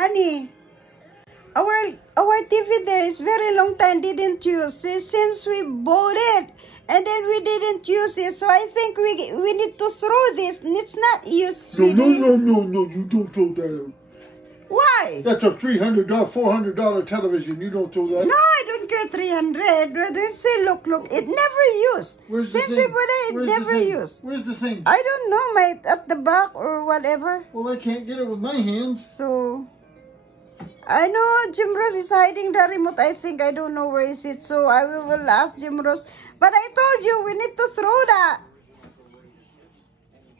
Honey, our TV there is very long time didn't use since we bought it, and then we didn't use it. So I think we need to throw this. It's not used, sweetie. No, you don't throw that out. Why? That's a $300, $400 television. You don't throw that. No, I don't care 300. They say, look, it never used. Where's the Since thing? we bought it, Where's never the thing? used. Where's the thing? I don't know, at the back or whatever. Well, I can't get it with my hands. So, I know Jim Ross is hiding the remote. I think I don't know where is it. So I will ask Jim Ross. But I told you we need to throw that.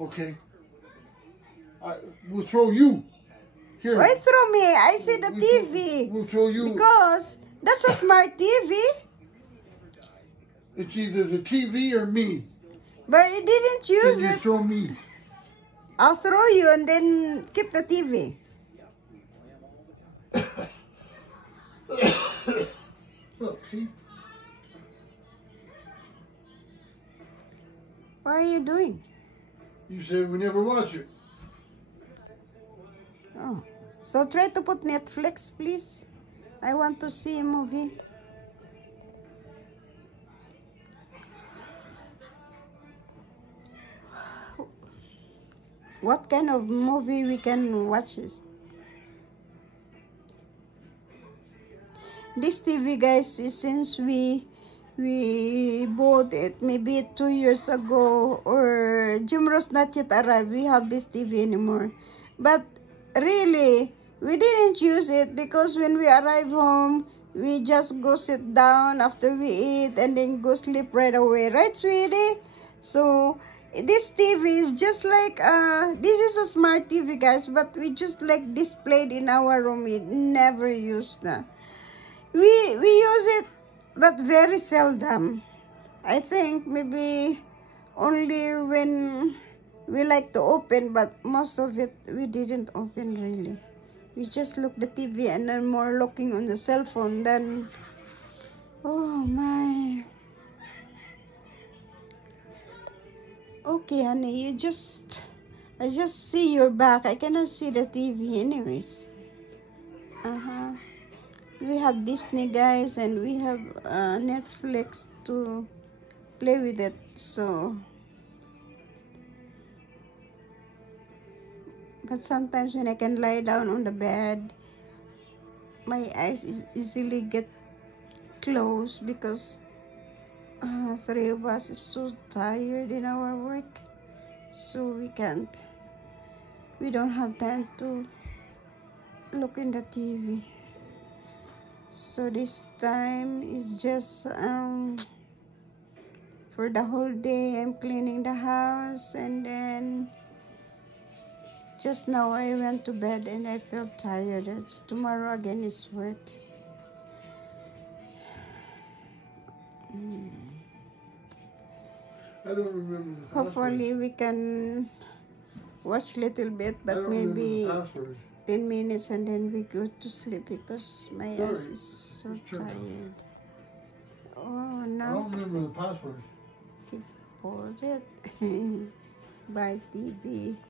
Okay. We'll throw you. Here. Why throw me? I see the TV. We'll throw you. Because that's a smart TV. It's either the TV or me. But you didn't use Then you it. throw me. I'll throw you and then keep the TV. Look, see? What are you doing? You said we never watch it. Oh. So try to put Netflix, please. I want to see a movie. What kind of movie we can watch this? This TV, guys, is since we bought it maybe 2 years ago, or Jim Ross not yet arrived. We have this TV anymore. But really, we didn't use it because when we arrive home, we just go sit down after we eat and then go sleep right away. Right, sweetie? So this TV is just like, this is a smart TV, guys, but we just like displayed in our room. We never use that. We use it, but very seldom. I think maybe only when we like to open, but most of it we didn't open really. We just look the TV and then more looking on the cell phone than, oh my. Okay, honey, I just see your back. I cannot see the TV anyways. We have Disney, guys, and we have Netflix to play with it. So, but sometimes when I can lie down on the bed, my eyes easily get closed because three of us is so tired in our work, so we don't have time to look in the TV. So this time is just for the whole day I'm cleaning the house, and then just now I went to bed and I felt tired. Tomorrow again is work. I don't remember the Hopefully we can watch a little bit, but maybe 10 minutes and then we go to sleep because my eyes is so tired. Oh, no. I don't remember the password. He bought it. Buy TV.